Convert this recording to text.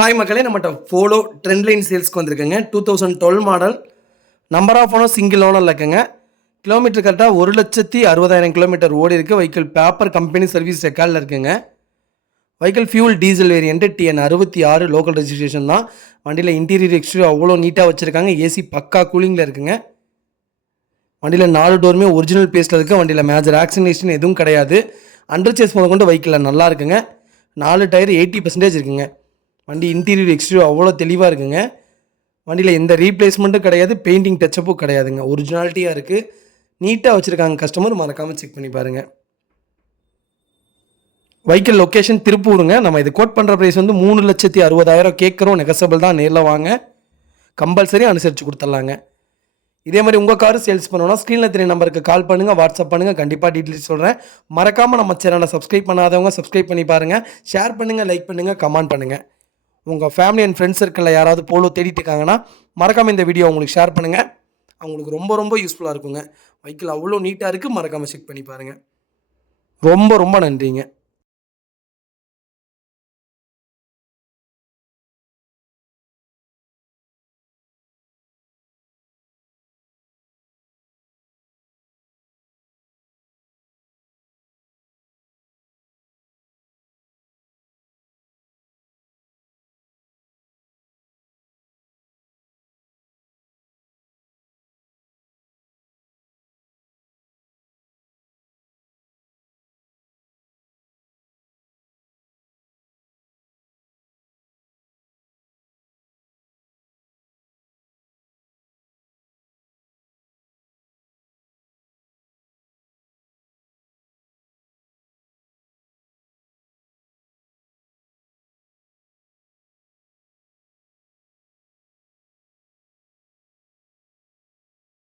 Hi மக்களே, நம்மகிட்ட polo trend line சேல்ஸ்க்கு வந்திருக்குங்க. 2012 model. Number of owner single ஓனரில் இருக்குங்க. கிலோமீட்டர் கரெக்டாக 1,60,000 கிலோமீட்டர் ஓடி இருக்குது. வெஹிக்கிள் பேப்பர் கம்பெனி சர்வீஸ் ரெக்கார்டில் இருக்குங்க. Vehicle fuel diesel variant TN 66 local registration தான். வண்டியில் இன்டீரியர் எக்ஸ்டீரியர் அவ்வளோ நீட்டாக வச்சுருக்காங்க. ஏசி பக்கா கூலிங்கில் இருக்குங்க. வண்டியில் 4 டோருமே ஒரிஜினல் பேஸில் இருக்குது. வண்டியில் மேஜர் ஆக்சிடேஷன் எதுவும் கிடையாது. அண்டர் சேஸ் முதல் கொண்டு வெஹிக்கிளில் நல்லா இருக்குங்க. 4 டயர் 80% இருக்குங்க. வண்டி இன்டீரியர் எக்ஸ்டீரியர் அவ்வளோ தெளிவாக இருக்குங்க. வண்டியில் எந்த ரீப்ளேஸ்மெண்ட்டும் கிடையாது, பெயிண்டிங் டச்சப்பும் கிடையாதுங்க. ஒரிஜினாலிட்டியாக இருக்குது, நீட்டாக வச்சுருக்காங்க. கஸ்டமர் மறக்காமல் செக் பண்ணி பாருங்கள். வெஹிக்கிள் லொக்கேஷன் திருப்பூருங்க. நம்ம இது கோட் பண்ணுற ப்ரைஸ் வந்து 3,60,000 கேட்குறோம். நெகசபிள் தான், நேரில் வாங்க, கம்பல்சரி அனுசரித்து கொடுத்துட்லாங்க. இதே மாதிரி உங்கள் கார் சேல்ஸ் பண்ணணும்னா ஸ்க்ரீனில் தெரிய நம்பருக்கு கால் பண்ணுங்கள், வாட்ஸ்அப் பண்ணுங்கள். கண்டிப்பாக டீட்டெயில்ஸ் சொல்கிறேன். மறக்காமல் நம்ம சேனலை சப்ஸ்கிரைப் பண்ணாதவங்க சப்ஸ்கிரைப் பண்ணி பாருங்கள். ஷேர் பண்ணுங்கள், லைக் பண்ணுங்கள், கமெண்ட் பண்ணுங்கள். உங்கள் ஃபேமிலி அண்ட் ஃப்ரெண்ட்ஸ் சர்க்கிளில் யாராவது போலோ தேடிட்டு இருக்காங்கன்னா மறக்காமல் இந்த வீடியோ உங்களுக்கு ஷேர் பண்ணுங்கள். அவங்களுக்கு ரொம்ப ரொம்ப யூஸ்ஃபுல்லாக இருக்குங்க. வெஹிக்கிள் அவ்வளோ நீட்டாக இருக்குது. மறக்காமல் செக் பண்ணி பாருங்கள். ரொம்ப ரொம்ப நன்றிங்க.